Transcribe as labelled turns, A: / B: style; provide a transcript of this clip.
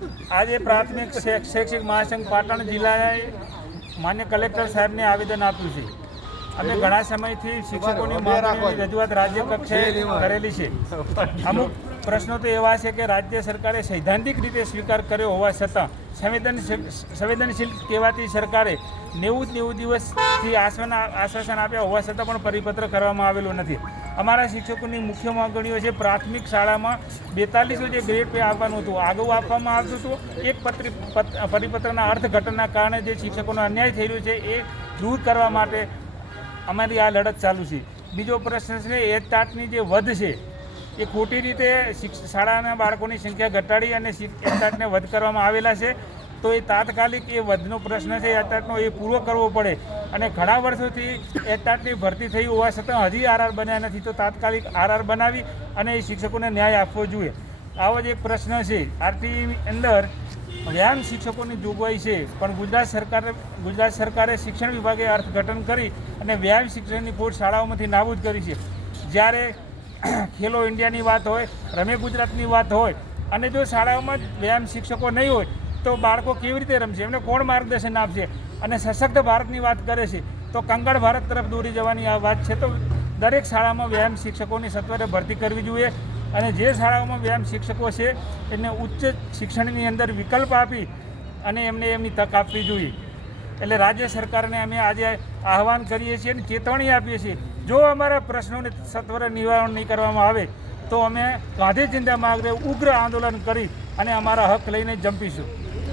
A: આજે પ્રાથમિક શૈક્ષિક મહાસંઘ પાટણ જિલ્લાએ માન્ય કલેક્ટર સાહેબને આવેદન આપ્યું છે. અમે ઘણા સમયથી શિક્ષકોની માંગણીની રજૂઆત રાજ્ય કક્ષાએ કરેલી છે. અમુક પ્રશ્નો તો એવા છે કે રાજ્ય સરકારે સૈદ્ધાંતિક રીતે સ્વીકાર કર્યો હોવા છતાં સંવેદનશીલ સંવેદનશીલ કહેવાતી સરકારે નેવું નેવું દિવસથી આશ્વાસન આશ્વાસન આપ્યા હોવા છતાં પણ પરિપત્ર કરવામાં આવેલો નથી. અમારા શિક્ષકોની મુખ્ય માંગણીઓ છે પ્રાથમિક શાળામાં બેતાલીસો જે ગ્રેડ પે આપવાનું હતું આગળ આપવામાં આવતું હતું. એક પત્રી પરિપત્રના અર્થઘટનના કારણે જે શિક્ષકોનો અન્યાય થઈ રહ્યો છે એ દૂર કરવા માટે અમારી આ લડત ચાલુ છે. બીજો પ્રશ્ન છે એ ટાટની જે વધ છે, એ ખોટી રીતે શાળાના બાળકોની સંખ્યા ઘટાડી અને એટાટને વધ કરવામાં આવેલા છે. તો એ તાત્કાલિક એ વધનો પ્રશ્ન છે એટાટનો એ પૂરો કરવો પડે. અને ઘણા વર્ષોથી એટાટની ભરતી થઈ હોવા છતાં હજી આરઆર બન્યા નથી. તો તાત્કાલિક આરઆર બનાવી અને એ શિક્ષકોને ન્યાય આપવો જોઈએ. આવો જ એક પ્રશ્ન છે. આરટીની અંદર વ્યાયામ શિક્ષકોની જોગવાઈ છે. પણ ગુજરાત સરકારે ગુજરાત સરકારે શિક્ષણ વિભાગે અર્થઘટન કરી અને વ્યાયામ શિક્ષણની પોટ શાળાઓમાંથી નાબૂદ કરી છે. જ્યારે ખેલો ઇન્ડિયાની વાત હોય, રમે ગુજરાતની વાત હોય અને જો શાળાઓમાં જ વ્યાયામ શિક્ષકો નહીં હોય તો બાળકો કેવી રીતે રમશે? એમને કોણ માર્ગદર્શન આપશે? અને સશક્ત ભારતની વાત કરે છે, તો કંગળ ભારત તરફ દોરી જવાની આ વાત છે, તો દરેક શાળામાં વ્યાયામ શિક્ષકોની સત્વરે ભરતી કરવી જોઈએ. અને જે શાળાઓમાં વ્યાયામ શિક્ષકો છે એને ઉચ્ચ શિક્ષણની અંદર વિકલ્પ આપી અને એમને એમની તક આપવી જોઈએ. એટલે રાજ્ય સરકારને અમે આજે આહવાન કરીએ છીએ અને ચેતવણી આપીએ છીએ, જો અમારા પ્રશ્નોને સત્વરે નિવારણ નહીં કરવામાં આવે, તો અમે ગાંધી ચિંતા માર્ગે ઉગ્ર આંદોલન કરી અને અમારા હક લઈને જંપીશું.